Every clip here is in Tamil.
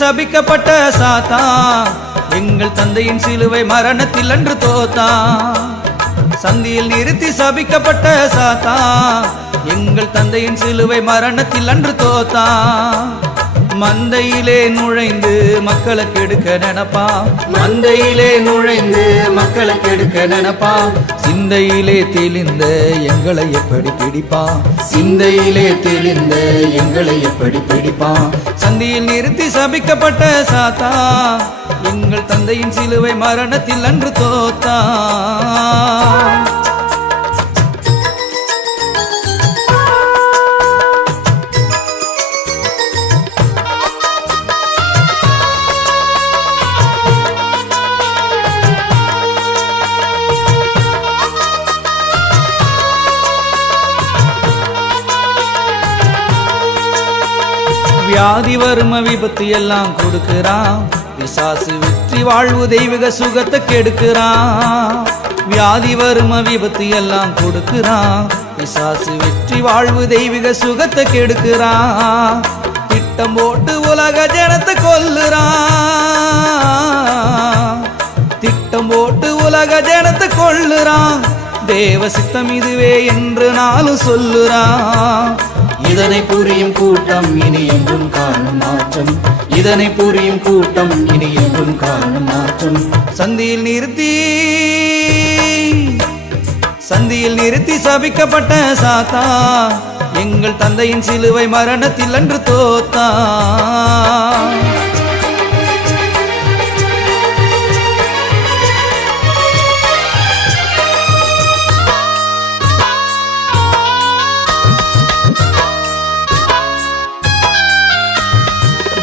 சபிக்கப்பட்ட சாத்தா எங்கள் தந்தையின் சிலுவை மரணத்தில் அன்று தோத்தா. சந்தியில் நிறுத்தி சபிக்கப்பட்ட சாத்தா எங்கள் தந்தையின் சிலுவை மரணத்தில் அன்று தோத்தா. மந்தையிலே நுழைந்து மக்களை கெடுக்க நினைப்பா, மந்தையிலே நுழைந்து மக்களை கெடுக்க நினைப்பா. சிந்தையிலே தெளிந்த எங்களை எப்படி பிடிப்பா, சிந்தையிலே தெளிந்த எங்களை எப்படி பிடிப்பா. சந்தியில் நிறுத்தி சபிக்கப்பட்ட சாத்தா எங்கள் தந்தையின் சிலுவை மரணத்தில் அன்று தோத்தா. வியாதி வறும விபத்து எல்லாம் கொடுக்கிறான், பிசாசு வெற்றி வாழ்வு தெய்வீக சுகத்தை கெடுக்கிறான். வியாதி வறும விபத்து எல்லாம் கொடுக்கிறான், பிசாசு வெற்றி வாழ்வு தெய்வீக சுகத்தை கெடுக்கிறான். திட்டம் போட்டு உலக ஜனத்தை கொல்லுறான், திட்டம் போட்டு உலக ஜனத்தை கொல்லுறான். தேவ சித்தம் இதுவே என்று நாளும் சொல்லுறான். இதனை புரியும் கூட்டம் இனி என்றும் காணும் மாற்றம், இதனை புரியும் கூட்டம் இனி என்றும் காணும் மாற்றம். சந்தியில் நிறுத்தி சந்தியில் நிறுத்தி சபிக்கப்பட்ட சாத்தா எங்கள் தந்தையின் சிலுவை மரணத்தில் அன்று தோத்தா.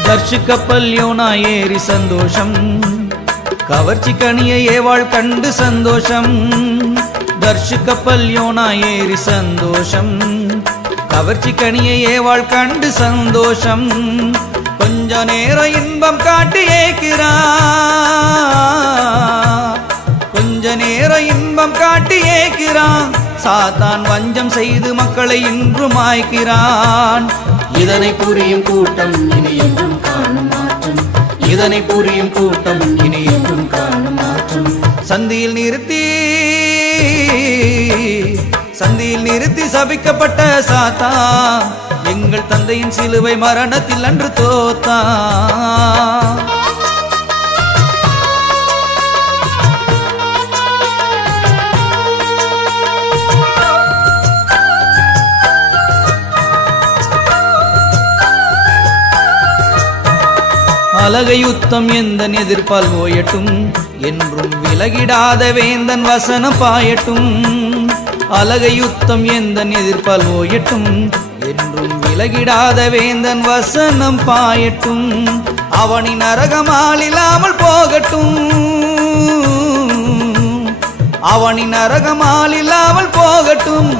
தர்ஷிக்கப்பல் யோனா ஏறி சந்தோஷம், கவர்ச்சி கனியை ஏவாள் கண்டு சந்தோஷம். தர்ஷிக்கப்பல் யோனா ஏறி சந்தோஷம், கவர்ச்சி கனியை ஏவாள் கண்டு சந்தோஷம். கொஞ்ச நேரம் இன்பம் காட்டி ஏக்கிறான், கொஞ்ச நேரம் இன்பம் காட்டி ஏக்கிறான். சாத்தான் வஞ்சம் செய்து மக்களை இன்று மாய்க்கிறான். இதனை புரியும் கூட்டம் இனி என்றும் காணும் மாற்றம், இதனை புரியும் கூட்டம் இனி என்றும் காணும் மாற்றம். சந்தியில் நிறுத்தி சந்தியில் நிறுத்தி சபிக்கப்பட்ட சாத்தா எங்கள் தந்தையின் சிலுவை மரணத்தில் அன்று தோத்தா. அலக யுத்தம் எந்தன் எதிர்ப்பால் ஓயட்டும், என்றும் விலகிடாத வேந்தன் வசனம் பாயட்டும். அலக யுத்தம் எந்தன் எதிர்ப்பால் ஓயட்டும், என்றும் விலகிடாத வேந்தன் வசனம் பாயட்டும். அவனின் நரகமால் இல்லாமல் போகட்டும், அவனின் நரகமால் இல்லாமல் போகட்டும்.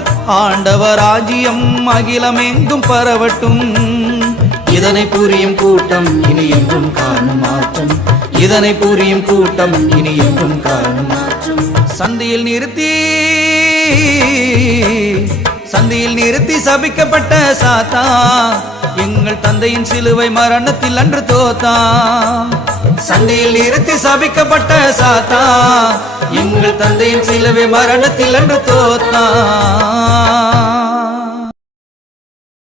ஆண்டவர் ராஜ்யம் அகிலமெங்கும் பரவட்டும். இதனை புரியும் கூட்டம் இனி என்றும் காணும் மாற்றம், இதனை புரியும் கூட்டம் இனி என்றும் காணும் மாற்றம். சந்தியில் நிறுத்தி சந்தியில் நிறுத்தி சபிக்கப்பட்ட சாத்தா எங்கள் தந்தையின் சிலுவை மரணத்தில் அன்று தோத்தா. சந்தியில் நிறுத்தி சபிக்கப்பட்ட சாத்தா எங்கள் தந்தையின் சிலுவை மரணத்தில் அன்று தோத்தா.